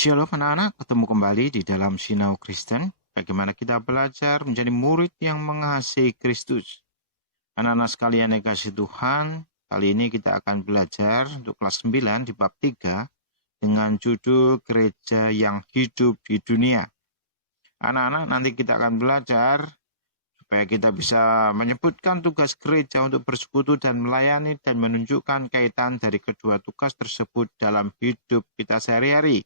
Shalom anak-anak, ketemu kembali di dalam Sinau Kristen. Bagaimana kita belajar menjadi murid yang mengasihi Kristus. Anak-anak sekalian yang kasih Tuhan, kali ini kita akan belajar untuk kelas 9 di bab 3 dengan judul Gereja yang Hidup di Dunia. Anak-anak, nanti kita akan belajar supaya kita bisa menyebutkan tugas gereja untuk bersekutu dan melayani dan menunjukkan kaitan dari kedua tugas tersebut dalam hidup kita sehari-hari.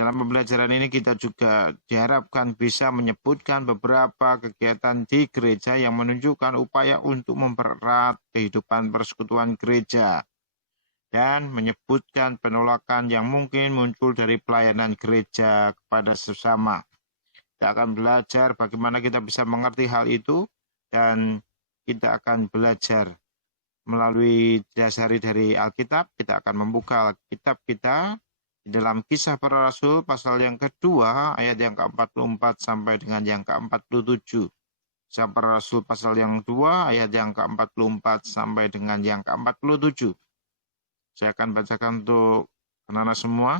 Dalam pembelajaran ini kita juga diharapkan bisa menyebutkan beberapa kegiatan di gereja yang menunjukkan upaya untuk mempererat kehidupan persekutuan gereja dan menyebutkan penolakan yang mungkin muncul dari pelayanan gereja kepada sesama. Kita akan belajar bagaimana kita bisa mengerti hal itu dan kita akan belajar melalui dasari dari Alkitab. Kita akan membuka Alkitab kita di dalam Kisah Para Rasul pasal yang kedua ayat yang ke-44 sampai dengan yang ke-47. Kisah Para Rasul pasal yang 2 ayat yang ke-44 sampai dengan yang ke-47. Saya akan bacakan untuk anak-anak semua.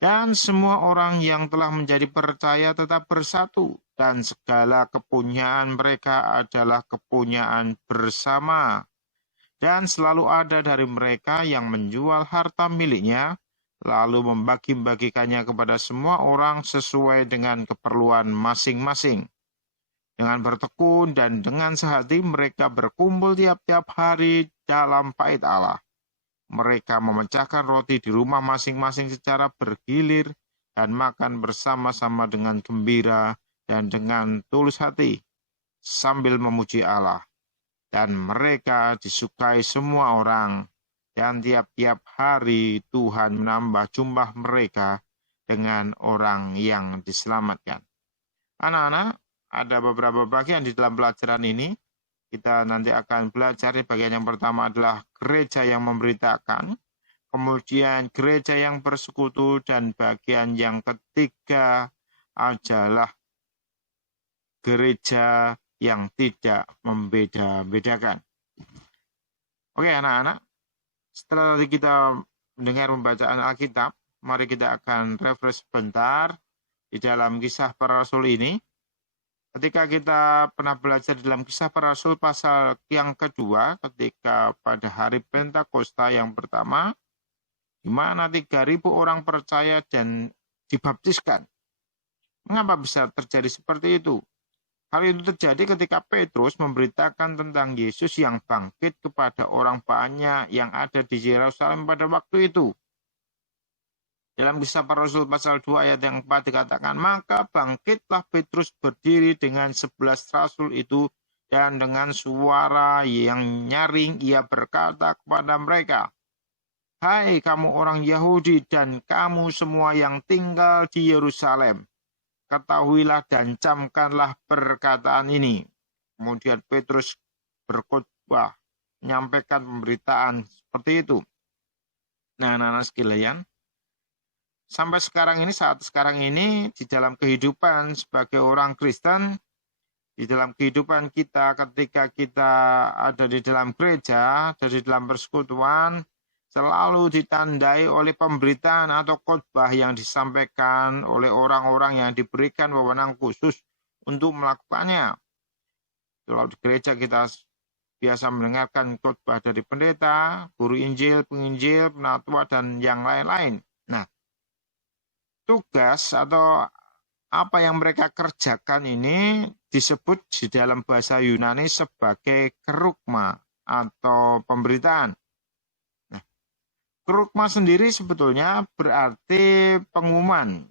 Dan semua orang yang telah menjadi percaya tetap bersatu, dan segala kepunyaan mereka adalah kepunyaan bersama. Dan selalu ada dari mereka yang menjual harta miliknya, lalu membagi-bagikannya kepada semua orang sesuai dengan keperluan masing-masing. Dengan bertekun dan dengan sehati mereka berkumpul tiap-tiap hari dalam bait Allah. Mereka memecahkan roti di rumah masing-masing secara bergilir dan makan bersama-sama dengan gembira dan dengan tulus hati, sambil memuji Allah. Dan mereka disukai semua orang. Dan tiap-tiap hari Tuhan menambah jumlah mereka dengan orang yang diselamatkan. Anak-anak, ada beberapa bagian di dalam pelajaran ini. Kita nanti akan belajar. Bagian yang pertama adalah gereja yang memberitakan. Kemudian gereja yang bersekutu. Dan bagian yang ketiga adalah gereja yang tidak membeda-bedakan. Oke anak-anak. Setelah tadi kita mendengar pembacaan Alkitab, mari kita akan refresh sebentar di dalam Kisah Para Rasul ini. Ketika kita pernah belajar dalam Kisah Para Rasul pasal yang kedua, ketika pada hari Pentakosta yang pertama, di mana 3.000 orang percaya dan dibaptiskan. Mengapa bisa terjadi seperti itu? Hal itu terjadi ketika Petrus memberitakan tentang Yesus yang bangkit kepada orang banyak yang ada di Yerusalem pada waktu itu. Dalam Kisah Para Rasul pasal 2 ayat yang 4 dikatakan, maka bangkitlah Petrus berdiri dengan 11 rasul itu, dan dengan suara yang nyaring ia berkata kepada mereka, hai kamu orang Yahudi dan kamu semua yang tinggal di Yerusalem, ketahuilah dan camkanlah perkataan ini. Kemudian Petrus berkhotbah, menyampaikan pemberitaan seperti itu. Nah, anak-anak sekalian, sampai sekarang ini, saat sekarang ini, di dalam kehidupan sebagai orang Kristen, di dalam kehidupan kita ketika kita ada di dalam gereja, ada di dalam persekutuan, selalu ditandai oleh pemberitaan atau khotbah yang disampaikan oleh orang-orang yang diberikan wewenang khusus untuk melakukannya. Kalau di gereja kita biasa mendengarkan khotbah dari pendeta, guru Injil, penginjil, penatua, dan yang lain-lain. Nah, tugas atau apa yang mereka kerjakan ini disebut di dalam bahasa Yunani sebagai kerugma atau pemberitaan. Kerugma sendiri sebetulnya berarti pengumuman,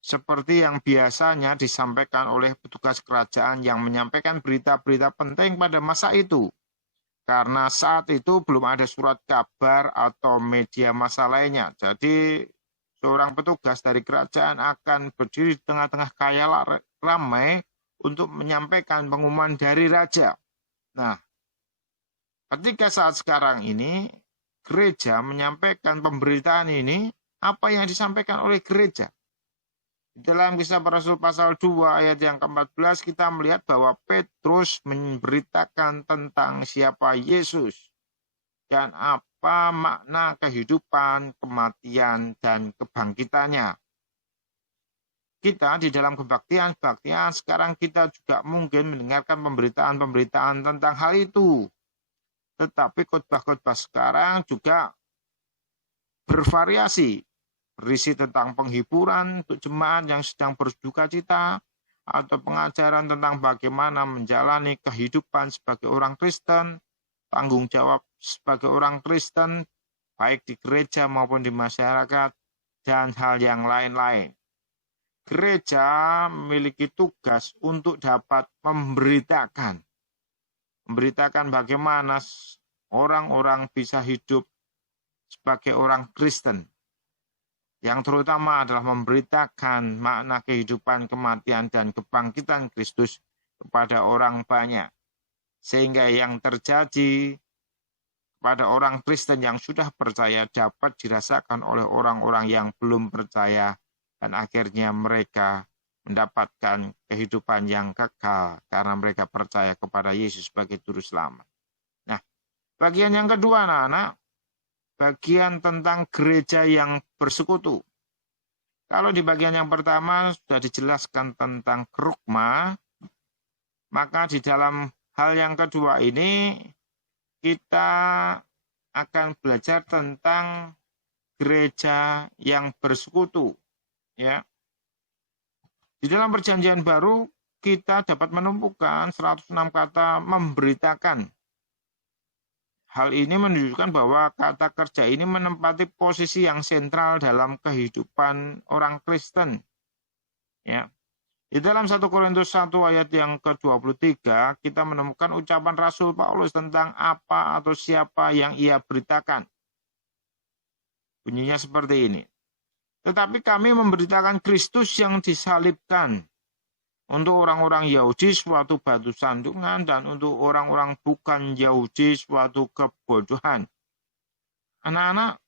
seperti yang biasanya disampaikan oleh petugas kerajaan yang menyampaikan berita-berita penting pada masa itu. Karena saat itu belum ada surat kabar atau media massa lainnya. Jadi seorang petugas dari kerajaan akan berdiri di tengah-tengah khayal ramai untuk menyampaikan pengumuman dari raja. Nah, ketika saat sekarang ini, gereja menyampaikan pemberitaan ini, apa yang disampaikan oleh gereja. Dalam Kisah Para Rasul pasal 2 ayat yang ke-14 kita melihat bahwa Petrus memberitakan tentang siapa Yesus dan apa makna kehidupan, kematian, dan kebangkitannya. Kita di dalam kebaktian sekarang kita juga mungkin mendengarkan pemberitaan-pemberitaan tentang hal itu. Tetapi khotbah-khotbah sekarang juga bervariasi, berisi tentang penghiburan untuk jemaat yang sedang berduka cita, atau pengajaran tentang bagaimana menjalani kehidupan sebagai orang Kristen, tanggung jawab sebagai orang Kristen, baik di gereja maupun di masyarakat, dan hal yang lain-lain. Gereja memiliki tugas untuk dapat memberitakan bagaimana orang-orang bisa hidup sebagai orang Kristen, yang terutama adalah memberitakan makna kehidupan, kematian, dan kebangkitan Kristus kepada orang banyak, sehingga yang terjadi pada orang Kristen yang sudah percaya dapat dirasakan oleh orang-orang yang belum percaya, dan akhirnya mereka mendapatkan kehidupan yang kekal karena mereka percaya kepada Yesus sebagai juru selamat. Nah, bagian yang kedua, anak-anak, bagian tentang gereja yang bersekutu. Kalau di bagian yang pertama sudah dijelaskan tentang kerugma, maka di dalam hal yang kedua ini kita akan belajar tentang gereja yang bersekutu. Ya. Di dalam perjanjian baru kita dapat menumpukan 106 kata memberitakan. Hal ini menunjukkan bahwa kata kerja ini menempati posisi yang sentral dalam kehidupan orang Kristen. Ya. Di dalam 1 Korintus 1 ayat yang ke-23 kita menemukan ucapan Rasul Paulus tentang apa atau siapa yang ia beritakan. Bunyinya seperti ini. Tetapi kami memberitakan Kristus yang disalibkan. Untuk orang-orang Yahudi suatu batu sandungan, dan untuk orang-orang bukan Yahudi suatu kebodohan. Anak-anak,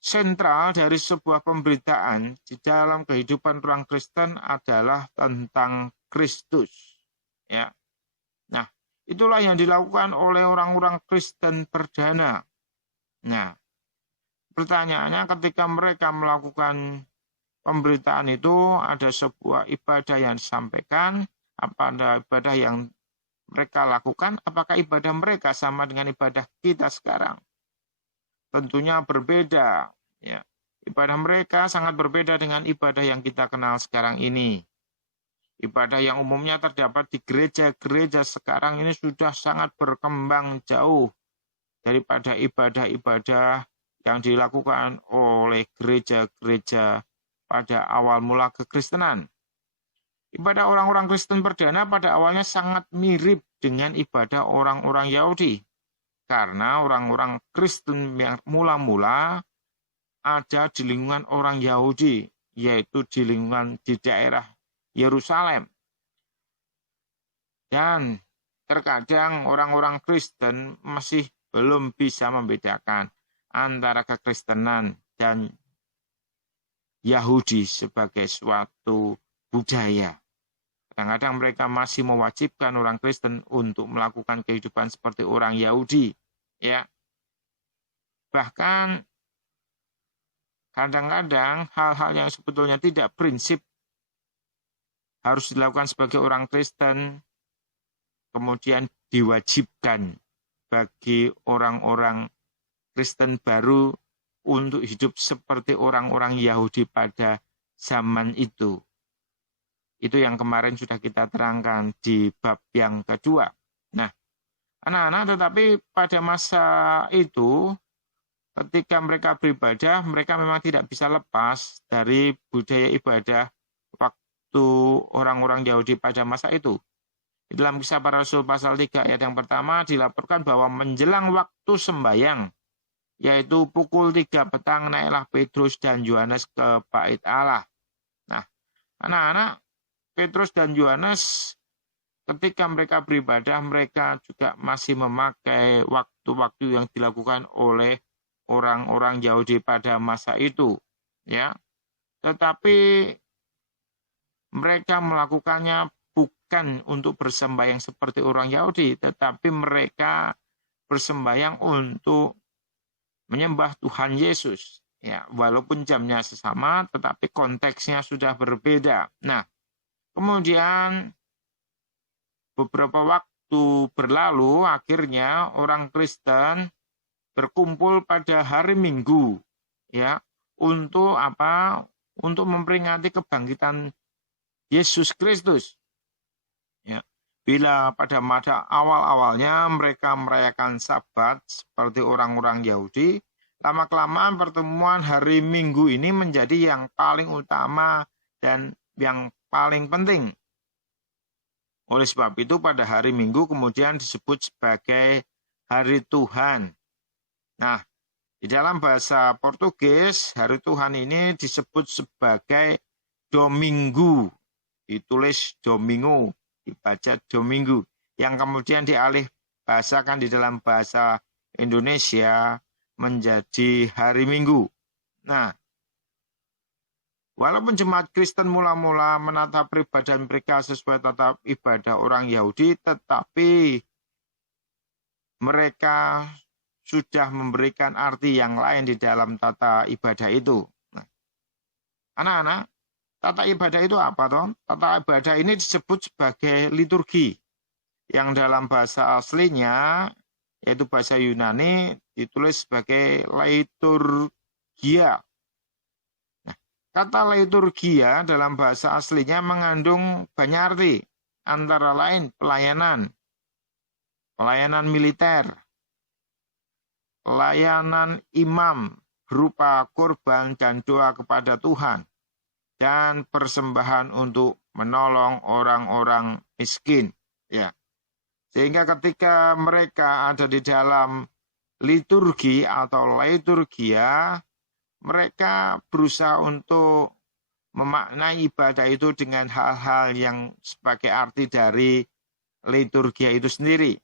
sentral dari sebuah pemberitaan di dalam kehidupan orang Kristen adalah tentang Kristus. Ya. Nah, itulah yang dilakukan oleh orang-orang Kristen perdana. Nah, pertanyaannya, ketika mereka melakukan pemberitaan itu, ada sebuah ibadah yang disampaikan, apa ada ibadah yang mereka lakukan, apakah ibadah mereka sama dengan ibadah kita sekarang? Tentunya berbeda. Ya. Ibadah mereka sangat berbeda dengan ibadah yang kita kenal sekarang ini. Ibadah yang umumnya terdapat di gereja-gereja sekarang ini sudah sangat berkembang jauh daripada ibadah-ibadah yang dilakukan oleh gereja-gereja pada awal mula kekristenan. Ibadah orang-orang Kristen perdana pada awalnya sangat mirip dengan ibadah orang-orang Yahudi. Karena orang-orang Kristen yang mula-mula ada di lingkungan orang Yahudi, yaitu di lingkungan di daerah Yerusalem. Dan terkadang orang-orang Kristen masih belum bisa membedakan antara kekristenan dan Yahudi sebagai suatu budaya. Kadang-kadang mereka masih mewajibkan orang Kristen untuk melakukan kehidupan seperti orang Yahudi. Ya. Bahkan kadang-kadang hal-hal yang sebetulnya tidak prinsip harus dilakukan sebagai orang Kristen, kemudian diwajibkan bagi orang-orang Kristen baru untuk hidup seperti orang-orang Yahudi pada zaman itu. Itu yang kemarin sudah kita terangkan di bab yang kedua. Nah, anak-anak, tetapi pada masa itu, ketika mereka beribadah, mereka memang tidak bisa lepas dari budaya ibadah waktu orang-orang Yahudi pada masa itu. Di dalam Kisah Para Rasul pasal 3 ayat yang pertama dilaporkan bahwa menjelang waktu sembahyang, yaitu pukul 3 petang, naiklah Petrus dan Yohanes ke bait Allah. Nah, anak-anak, Petrus dan Yohanes ketika mereka beribadah, mereka juga masih memakai waktu-waktu yang dilakukan oleh orang-orang Yahudi pada masa itu, ya. Tetapi mereka melakukannya bukan untuk bersembahyang seperti orang Yahudi, tetapi mereka bersembahyang untuk menyembah Tuhan Yesus. Ya, walaupun jamnya sesama, tetapi konteksnya sudah berbeda. Nah, kemudian beberapa waktu berlalu, akhirnya orang Kristen berkumpul pada hari Minggu, ya, untuk apa? Untuk memperingati kebangkitan Yesus Kristus. Ya. Bila pada masa awal-awalnya mereka merayakan Sabat seperti orang-orang Yahudi, lama-kelamaan pertemuan hari Minggu ini menjadi yang paling utama dan yang paling penting. Oleh sebab itu pada hari Minggu kemudian disebut sebagai hari Tuhan. Nah, di dalam bahasa Portugis, hari Tuhan ini disebut sebagai Domingo, ditulis Domingo, dibaca Domingo, yang kemudian dialih bahasakan di dalam bahasa Indonesia menjadi hari Minggu. Nah, walaupun jemaat Kristen mula-mula menata peribadahan mereka sesuai tata ibadah orang Yahudi, tetapi mereka sudah memberikan arti yang lain di dalam tata ibadah itu. Nah, anak-anak, tata ibadah itu apa toh? Tata ibadah ini disebut sebagai liturgi, yang dalam bahasa aslinya, yaitu bahasa Yunani, ditulis sebagai liturgia. Nah, kata liturgia dalam bahasa aslinya mengandung banyak arti, antara lain pelayanan militer, layanan imam berupa korban dan doa kepada Tuhan, dan persembahan untuk menolong orang-orang miskin. Ya. Sehingga ketika mereka ada di dalam liturgi atau liturgia, mereka berusaha untuk memaknai ibadah itu dengan hal-hal yang sebagai arti dari liturgia itu sendiri.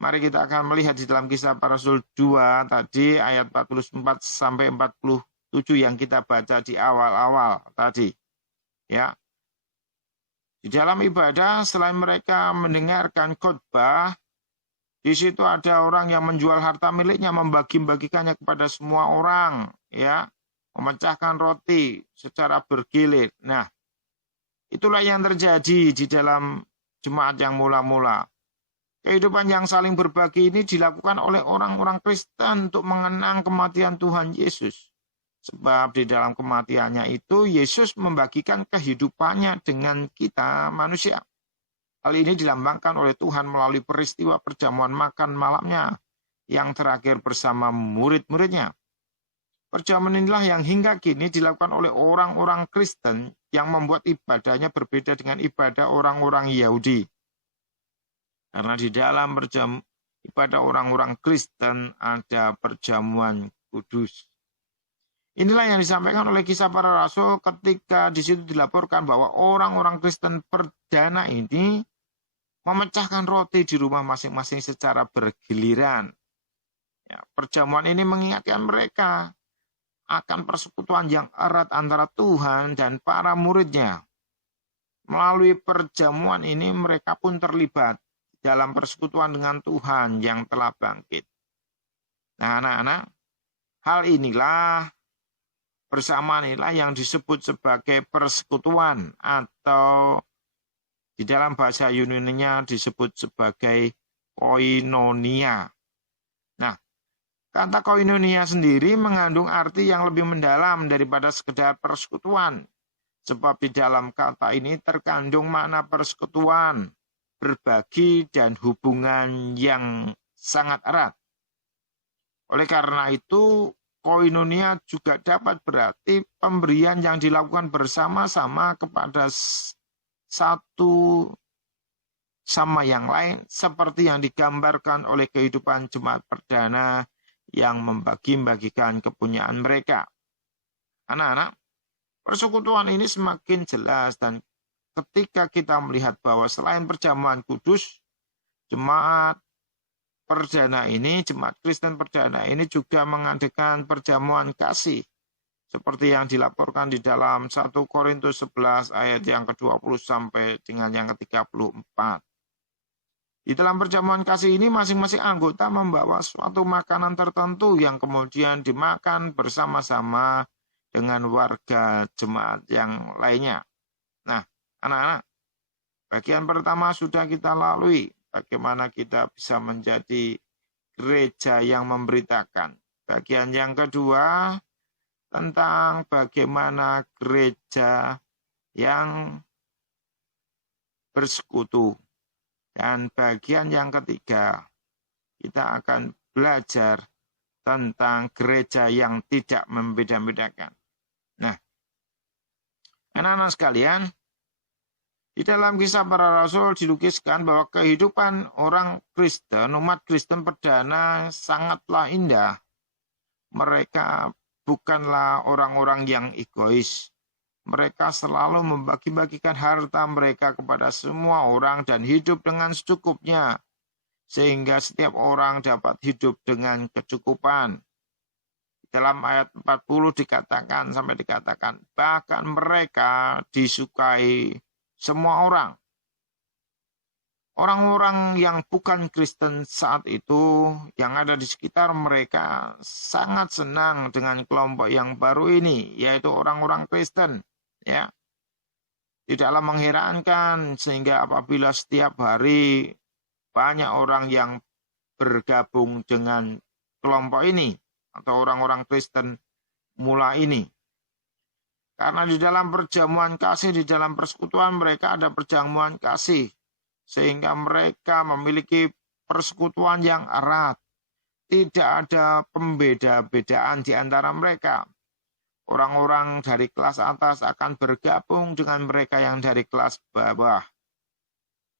Mari kita akan melihat di dalam Kisah Para Rasul 2 tadi ayat 44 sampai 47 yang kita baca di awal-awal tadi. Ya. Di dalam ibadah selain mereka mendengarkan khotbah, di situ ada orang yang menjual harta miliknya, membagi-bagikannya kepada semua orang, ya, memecahkan roti secara bergilir. Nah, itulah yang terjadi di dalam jemaat yang mula-mula. Kehidupan yang saling berbagi ini dilakukan oleh orang-orang Kristen untuk mengenang kematian Tuhan Yesus. Sebab di dalam kematiannya itu, Yesus membagikan kehidupannya dengan kita manusia. Hal ini dilambangkan oleh Tuhan melalui peristiwa perjamuan makan malamnya yang terakhir bersama murid-muridnya. Perjamuan inilah yang hingga kini dilakukan oleh orang-orang Kristen yang membuat ibadahnya berbeda dengan ibadah orang-orang Yahudi. Karena di dalam ibadah orang-orang Kristen ada perjamuan kudus. Inilah yang disampaikan oleh Kisah Para Rasul ketika di situ dilaporkan bahwa orang-orang Kristen perdana ini memecahkan roti di rumah masing-masing secara bergiliran. Ya, perjamuan ini mengingatkan mereka akan persekutuan yang erat antara Tuhan dan para muridnya. Melalui perjamuan ini mereka pun terlibat dalam persekutuan dengan Tuhan yang telah bangkit. Nah, anak-anak, hal inilah, persamaan inilah yang disebut sebagai persekutuan, atau di dalam bahasa Yunani-nya disebut sebagai koinonia. Nah, kata koinonia sendiri mengandung arti yang lebih mendalam daripada sekedar persekutuan. Sebab di dalam kata ini terkandung makna persekutuan, berbagi, dan hubungan yang sangat erat. Oleh karena itu, koinonia juga dapat berarti pemberian yang dilakukan bersama-sama kepada satu sama yang lain, seperti yang digambarkan oleh kehidupan jemaat perdana yang membagi-bagikan kepunyaan mereka. Anak-anak, persekutuan ini semakin jelas dan ketika kita melihat bahwa selain perjamuan kudus, jemaat Kristen perdana ini juga mengadakan perjamuan kasih, seperti yang dilaporkan di dalam 1 Korintus 11 ayat yang ke-20 sampai dengan yang ke-34. Di dalam perjamuan kasih ini masing-masing anggota membawa suatu makanan tertentu yang kemudian dimakan bersama-sama dengan warga jemaat yang lainnya. Nah, anak-anak, bagian pertama sudah kita lalui, bagaimana kita bisa menjadi gereja yang memberitakan. Bagian yang kedua, tentang bagaimana gereja yang bersekutu. Dan bagian yang ketiga, kita akan belajar tentang gereja yang tidak membeda-bedakan. Nah, anak-anak sekalian, di dalam Kisah Para Rasul dilukiskan bahwa kehidupan orang Kristen, umat Kristen perdana sangatlah indah. Mereka bukanlah orang-orang yang egois. Mereka selalu membagi-bagikan harta mereka kepada semua orang dan hidup dengan secukupnya, sehingga setiap orang dapat hidup dengan kecukupan. Dalam ayat 40 dikatakan, bahkan mereka disukai semua orang. Orang-orang yang bukan Kristen saat itu, yang ada di sekitar mereka, sangat senang dengan kelompok yang baru ini, yaitu orang-orang Kristen. Ya, tidaklah mengherankan sehingga apabila setiap hari banyak orang yang bergabung dengan kelompok ini atau orang-orang Kristen mula ini. Karena di dalam perjamuan kasih, di dalam persekutuan mereka ada perjamuan kasih, sehingga mereka memiliki persekutuan yang erat. Tidak ada pembeda-bedaan di antara mereka. Orang-orang dari kelas atas akan bergabung dengan mereka yang dari kelas bawah.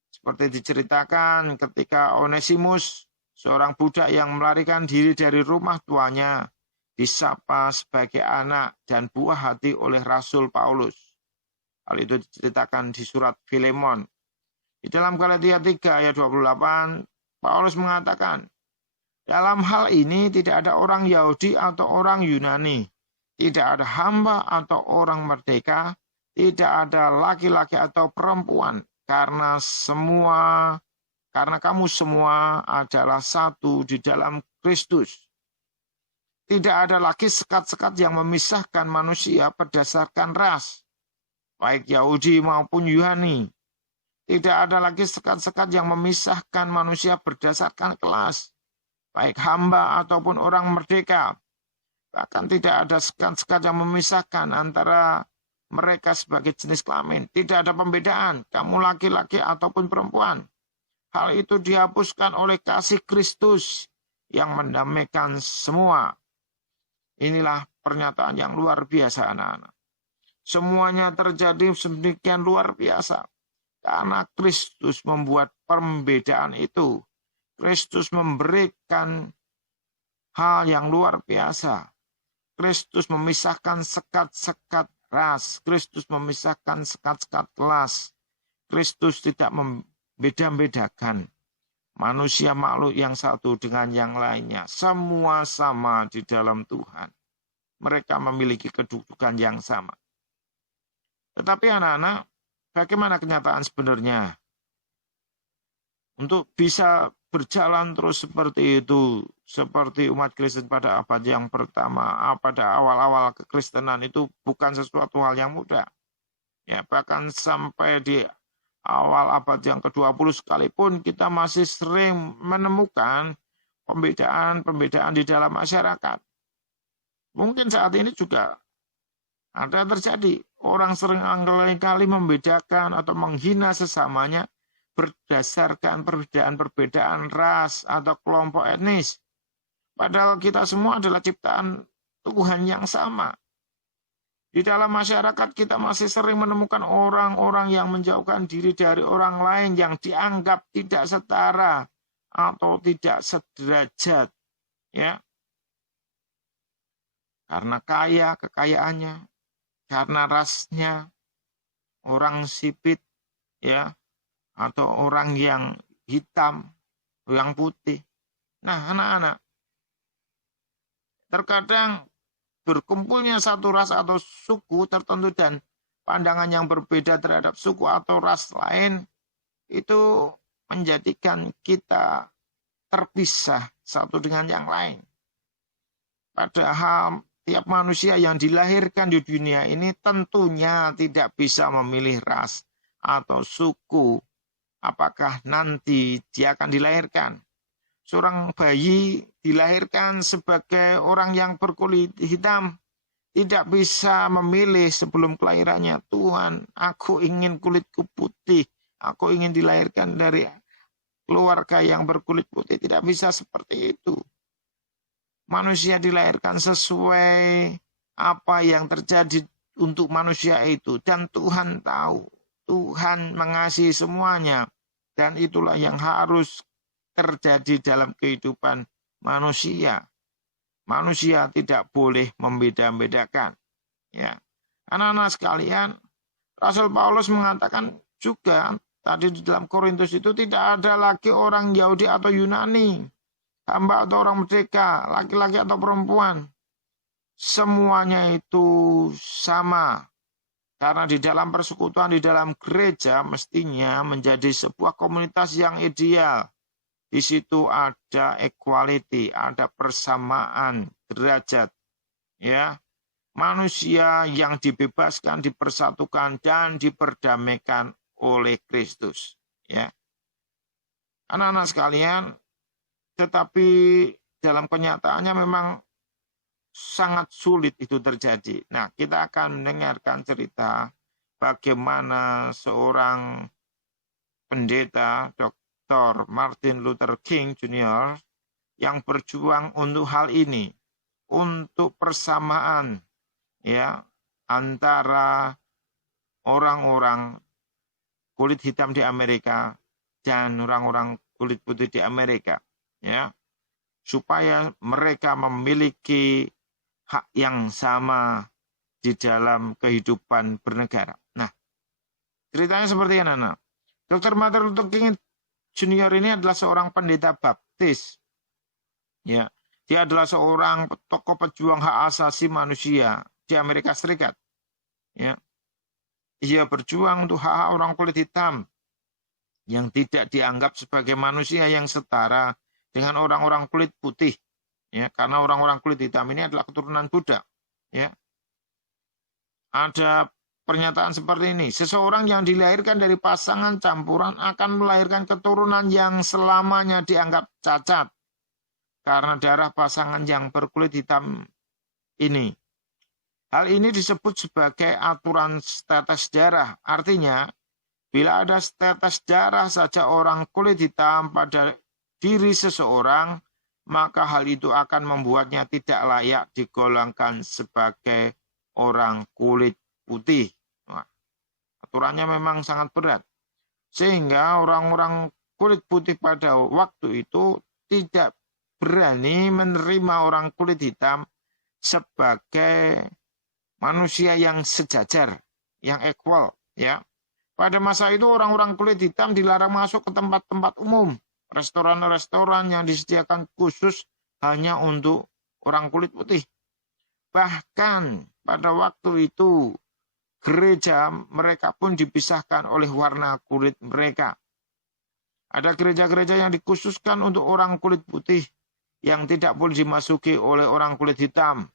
Seperti diceritakan ketika Onesimus, seorang budak yang melarikan diri dari rumah tuanya, disapa sebagai anak dan buah hati oleh Rasul Paulus. Hal itu diceritakan di surat Filemon. Di dalam Galatia 3 ayat 28, Paulus mengatakan, dalam hal ini tidak ada orang Yahudi atau orang Yunani, tidak ada hamba atau orang merdeka, tidak ada laki-laki atau perempuan, karena kamu semua adalah satu di dalam Kristus. Tidak ada lagi sekat-sekat yang memisahkan manusia berdasarkan ras, baik Yahudi maupun Yunani. Tidak ada lagi sekat-sekat yang memisahkan manusia berdasarkan kelas, baik hamba ataupun orang merdeka. Bahkan tidak ada sekat-sekat yang memisahkan antara mereka sebagai jenis kelamin. Tidak ada pembedaan, kamu laki-laki ataupun perempuan. Hal itu dihapuskan oleh kasih Kristus yang mendamaikan semua. Inilah pernyataan yang luar biasa, anak-anak. Semuanya terjadi sedemikian luar biasa. Karena Kristus membuat pembedaan itu. Kristus memberikan hal yang luar biasa. Kristus memisahkan sekat-sekat ras. Kristus memisahkan sekat-sekat kelas. Kristus tidak membeda-bedakan manusia makhluk yang satu dengan yang lainnya. Semua sama di dalam Tuhan. Mereka memiliki kedudukan yang sama. Tetapi anak-anak, bagaimana kenyataan sebenarnya? Untuk bisa berjalan terus seperti itu, seperti umat Kristen pada abad yang pertama, pada awal-awal kekristenan itu bukan sesuatu hal yang mudah. Ya, bahkan sampai di awal abad yang ke-20 sekalipun kita masih sering menemukan pembedaan-pembedaan di dalam masyarakat. Mungkin saat ini juga ada terjadi. Orang sering kali membedakan atau menghina sesamanya berdasarkan perbedaan-perbedaan ras atau kelompok etnis. Padahal kita semua adalah ciptaan Tuhan yang sama. Di dalam masyarakat kita masih sering menemukan orang-orang yang menjauhkan diri dari orang lain yang dianggap tidak setara atau tidak sederajat. Ya. Karena kaya kekayaannya, karena rasnya, orang sipit, ya, atau orang yang hitam, yang putih. Nah, anak-anak, terkadang berkumpulnya satu ras atau suku tertentu dan pandangan yang berbeda terhadap suku atau ras lain itu menjadikan kita terpisah satu dengan yang lain. Padahal tiap manusia yang dilahirkan di dunia ini tentunya tidak bisa memilih ras atau suku. Apakah nanti dia akan dilahirkan? Seorang bayi dilahirkan sebagai orang yang berkulit hitam, tidak bisa memilih sebelum kelahirannya. Tuhan, aku ingin kulitku putih, aku ingin dilahirkan dari keluarga yang berkulit putih. Tidak bisa seperti itu. Manusia dilahirkan sesuai apa yang terjadi untuk manusia itu. Dan Tuhan tahu, Tuhan mengasihi semuanya. Dan itulah yang harus terjadi dalam kehidupan manusia. Manusia tidak boleh membeda-bedakan. Ya, anak-anak sekalian, Rasul Paulus mengatakan juga tadi di dalam Korintus itu tidak ada lagi orang Yahudi atau Yunani, hamba atau orang merdeka, laki-laki atau perempuan. Semuanya itu sama. Karena di dalam persekutuan, di dalam gereja mestinya menjadi sebuah komunitas yang ideal. Di situ ada equality, ada persamaan derajat. Ya, manusia yang dibebaskan, dipersatukan dan diperdamaikan oleh Kristus. Ya, anak-anak sekalian, tetapi dalam kenyataannya memang sangat sulit itu terjadi. Nah, kita akan mendengarkan cerita bagaimana seorang pendeta, Dr. Martin Luther King Jr. yang berjuang untuk hal ini, untuk persamaan ya antara orang-orang kulit hitam di Amerika dan orang-orang kulit putih di Amerika, ya, supaya mereka memiliki hak yang sama di dalam kehidupan bernegara. Nah, ceritanya seperti ini, anak. Dr. Martin Luther King Junior ini adalah seorang pendeta baptis. Ya, dia adalah seorang tokoh pejuang hak asasi manusia di Amerika Serikat. Ya, ia berjuang untuk hak orang kulit hitam yang tidak dianggap sebagai manusia yang setara dengan orang-orang kulit putih. Ya, karena orang-orang kulit hitam ini adalah keturunan Buddha. Ya, ada pernyataan seperti ini, seseorang yang dilahirkan dari pasangan campuran akan melahirkan keturunan yang selamanya dianggap cacat karena darah pasangan yang berkulit hitam ini. Hal ini disebut sebagai aturan tetes darah. Artinya, bila ada tetes darah saja orang kulit hitam pada diri seseorang, maka hal itu akan membuatnya tidak layak digolongkan sebagai orang kulit putih. Nah, aturannya memang sangat berat. Sehingga orang-orang kulit putih pada waktu itu tidak berani menerima orang kulit hitam sebagai manusia yang sejajar, yang equal. Ya. Pada masa itu orang-orang kulit hitam dilarang masuk ke tempat-tempat umum, restoran-restoran yang disediakan khusus hanya untuk orang kulit putih. Bahkan pada waktu itu gereja mereka pun dipisahkan oleh warna kulit mereka. Ada gereja-gereja yang dikhususkan untuk orang kulit putih yang tidak boleh dimasuki oleh orang kulit hitam.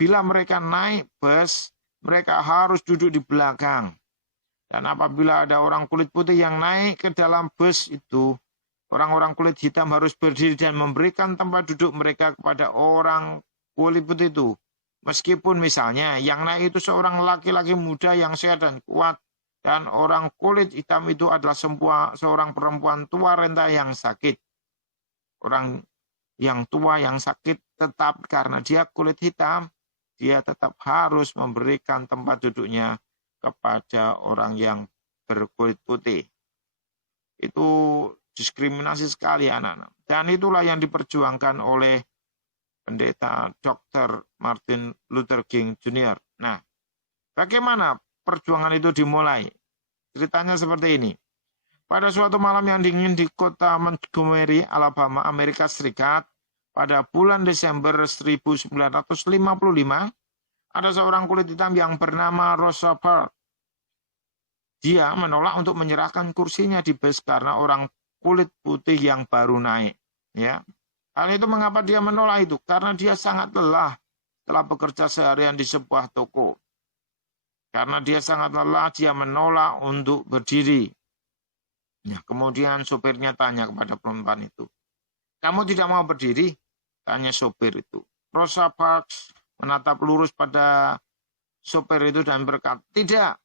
Bila mereka naik bus, mereka harus duduk di belakang. Dan apabila ada orang kulit putih yang naik ke dalam bus itu, orang-orang kulit hitam harus berdiri dan memberikan tempat duduk mereka kepada orang kulit putih itu. Meskipun misalnya yang naik itu seorang laki-laki muda yang sehat dan kuat, dan orang kulit hitam itu adalah seorang perempuan tua renta yang sakit. Orang yang tua yang sakit tetap karena dia kulit hitam, dia tetap harus memberikan tempat duduknya kepada orang yang berkulit putih. Itu diskriminasi sekali anak-anak. Dan itulah yang diperjuangkan oleh pendeta Dr. Martin Luther King Jr. Nah, bagaimana perjuangan itu dimulai? Ceritanya seperti ini. Pada suatu malam yang dingin di kota Montgomery, Alabama, Amerika Serikat, pada bulan Desember 1955, ada seorang kulit hitam yang bernama Rosa Parks. Dia menolak untuk menyerahkan kursinya di bus karena orang kulit putih yang baru naik. Ya, hal itu mengapa dia menolak itu? Karena dia sangat lelah setelah bekerja seharian di sebuah toko. Karena dia sangat lelah, dia menolak untuk berdiri. Nah, kemudian sopirnya tanya kepada perempuan itu, "Kamu tidak mau berdiri?" Tanya sopir itu. Rosa Parks menatap lurus pada sopir itu dan berkata, "Tidak."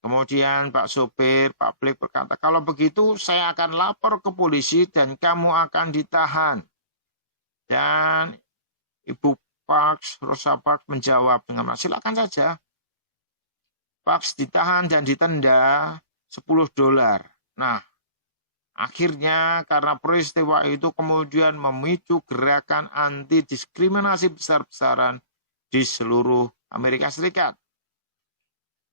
Kemudian Pak sopir, Pak Blake berkata, "Kalau begitu saya akan lapor ke polisi dan kamu akan ditahan." Dan Ibu Parks, Rosa Parks menjawab dengan, "Silakan saja." Parks ditahan dan ditenda $10. Nah, akhirnya karena peristiwa itu kemudian memicu gerakan anti diskriminasi besar-besaran di seluruh Amerika Serikat.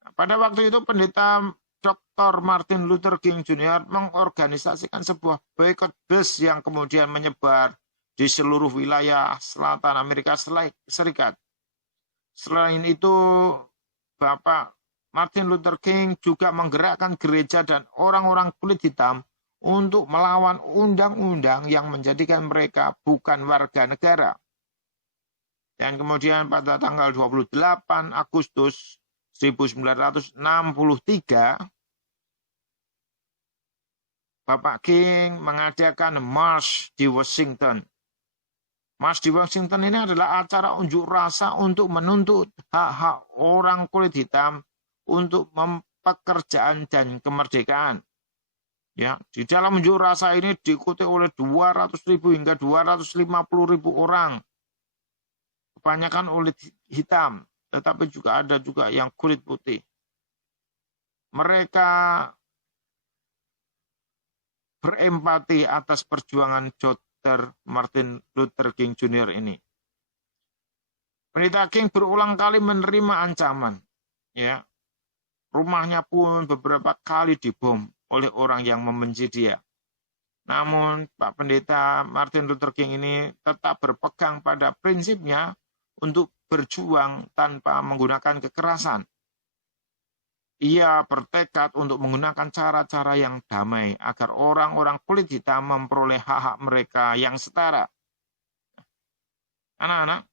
Nah, pada waktu itu pendeta Dr. Martin Luther King Jr. mengorganisasikan sebuah boykot bus yang kemudian menyebar di seluruh wilayah selatan Amerika Serikat. Selain itu, Bapak Martin Luther King juga menggerakkan gereja dan orang-orang kulit hitam untuk melawan undang-undang yang menjadikan mereka bukan warga negara. Dan kemudian pada tanggal 28 Agustus 1963, Bapak King mengadakan March di Washington. March di Washington ini adalah acara unjuk rasa untuk menuntut hak-hak orang kulit hitam untuk pekerjaan dan kemerdekaan. Ya, di dalam unjuk rasa ini diikuti oleh 200.000 hingga 250.000 orang. Kebanyakan kulit hitam, tetapi juga ada juga yang kulit putih. Mereka berempati atas perjuangan Dr. Martin Luther King Jr. ini. Pendeta King berulang kali menerima ancaman. Ya, rumahnya pun beberapa kali dibom oleh orang yang membenci dia. Namun Pak Pendeta Martin Luther King ini tetap berpegang pada prinsipnya untuk berjuang tanpa menggunakan kekerasan. Ia bertekad untuk menggunakan cara-cara yang damai agar orang-orang kulit hitam memperoleh hak-hak mereka yang setara. Anak-anak,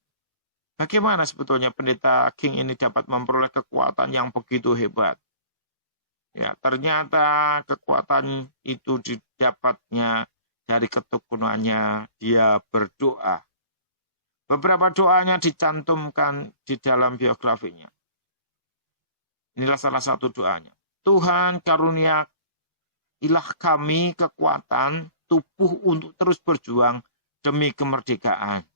bagaimana sebetulnya Pendeta King ini dapat memperoleh kekuatan yang begitu hebat? Ya, ternyata kekuatan itu didapatnya dari ketekunannya dia berdoa. Beberapa doanya dicantumkan di dalam biografinya. Inilah salah satu doanya. Tuhan karuniailah kami kekuatan tubuh untuk terus berjuang demi kemerdekaan.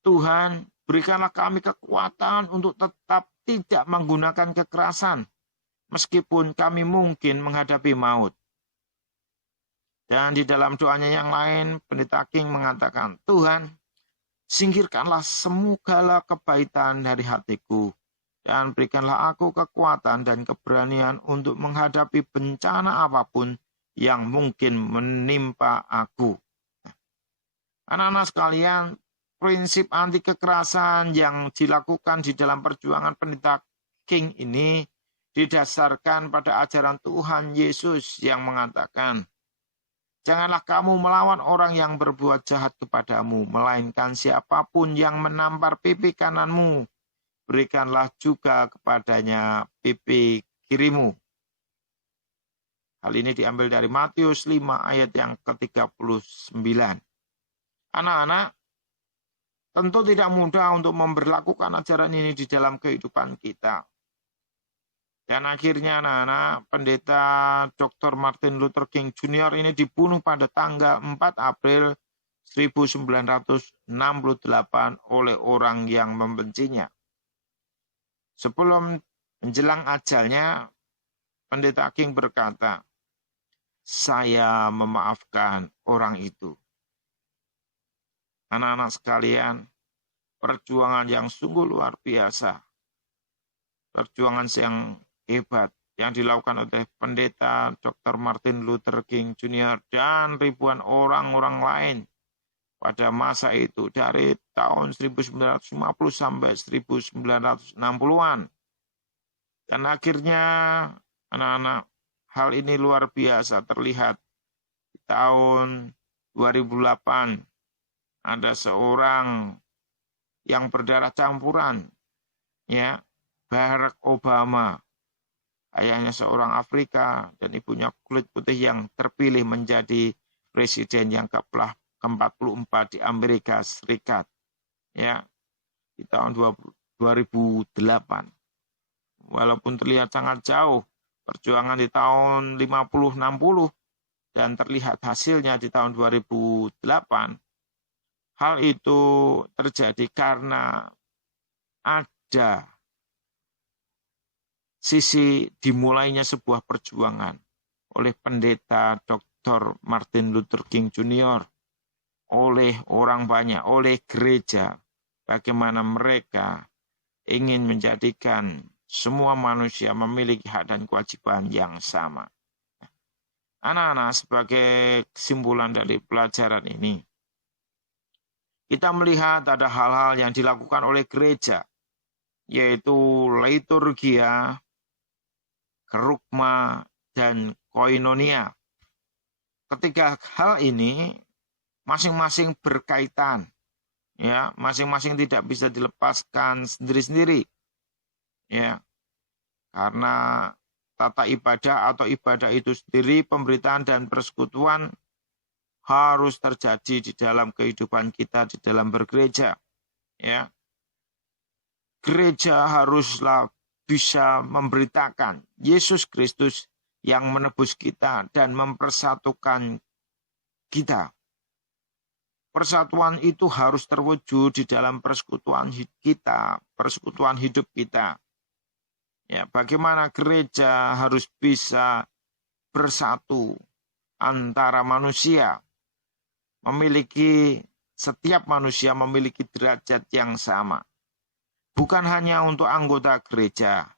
Tuhan, berikanlah kami kekuatan untuk tetap tidak menggunakan kekerasan, meskipun kami mungkin menghadapi maut. Dan di dalam doanya yang lain, Pendeta King mengatakan, Tuhan, singkirkanlah segala kepahitan dari hatiku, dan berikanlah aku kekuatan dan keberanian untuk menghadapi bencana apapun yang mungkin menimpa aku. Anak-anak sekalian, prinsip anti kekerasan yang dilakukan di dalam perjuangan Pendeta King ini didasarkan pada ajaran Tuhan Yesus yang mengatakan, janganlah kamu melawan orang yang berbuat jahat kepadamu, melainkan siapapun yang menampar pipi kananmu, berikanlah juga kepadanya pipi kirimu. Hal ini diambil dari Matius 5 ayat yang ke-39. Anak-anak, tentu tidak mudah untuk memberlakukan ajaran ini di dalam kehidupan kita. Dan akhirnya anak-anak, Pendeta Dr. Martin Luther King Jr. ini dibunuh pada tanggal 4 April 1968 oleh orang yang membencinya. Sebelum menjelang ajalnya, Pendeta King berkata, saya memaafkan orang itu. Anak-anak sekalian, perjuangan yang sungguh luar biasa. Perjuangan yang hebat yang dilakukan oleh Pendeta Dr. Martin Luther King Jr. dan ribuan orang-orang lain pada masa itu dari tahun 1950 sampai 1960-an. Dan akhirnya anak-anak, hal ini luar biasa terlihat di tahun 2008. Ada seorang yang berdarah campuran, ya, Barack Obama. Ayahnya seorang Afrika dan ibunya kulit putih yang terpilih menjadi presiden yang ke-44 di Amerika Serikat, ya, di tahun 2008. Walaupun terlihat sangat jauh, perjuangan di tahun 50-60 dan terlihat hasilnya di tahun 2008, hal itu terjadi karena ada sisi dimulainya sebuah perjuangan oleh pendeta Dr. Martin Luther King Jr., oleh orang banyak, oleh gereja, bagaimana mereka ingin menjadikan semua manusia memiliki hak dan kewajiban yang sama. Anak-anak, sebagai kesimpulan dari pelajaran ini, kita melihat ada hal-hal yang dilakukan oleh gereja, yaitu liturgia, kerugma, dan koinonia. Ketiga hal ini masing-masing berkaitan, ya, masing-masing tidak bisa dilepaskan sendiri-sendiri, ya, karena tata ibadah atau ibadah itu sendiri, pemberitaan dan persekutuan harus terjadi di dalam kehidupan kita di dalam bergereja, ya. Gereja haruslah bisa memberitakan Yesus Kristus yang menebus kita dan mempersatukan kita. Persatuan itu harus terwujud di dalam persekutuan kita, persekutuan hidup kita. Ya, bagaimana gereja harus bisa bersatu antara manusia, setiap manusia memiliki derajat yang sama. Bukan hanya untuk anggota gereja,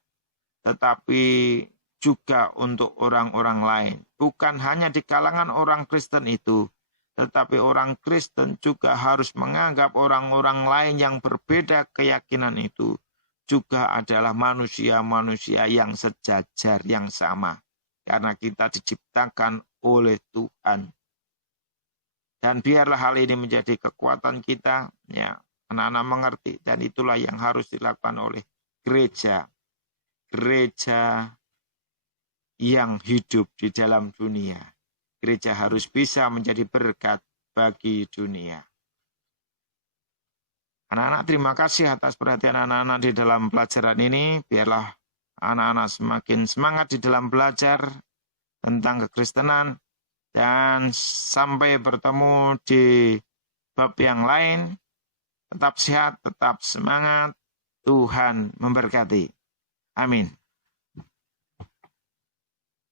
tetapi juga untuk orang-orang lain. Bukan hanya di kalangan orang Kristen itu, tetapi orang Kristen juga harus menganggap orang-orang lain yang berbeda keyakinan itu juga adalah manusia-manusia yang sejajar, yang sama. Karena kita diciptakan oleh Tuhan. Dan biarlah hal ini menjadi kekuatan kita, ya, anak-anak mengerti, dan itulah yang harus dilakukan oleh gereja. Gereja yang hidup di dalam dunia. Gereja harus bisa menjadi berkat bagi dunia. Anak-anak, terima kasih atas perhatian anak-anak di dalam pelajaran ini. Biarlah anak-anak semakin semangat di dalam belajar tentang kekristenan. Dan sampai bertemu di bab yang lain. Tetap sehat, tetap semangat. Tuhan memberkati. Amin.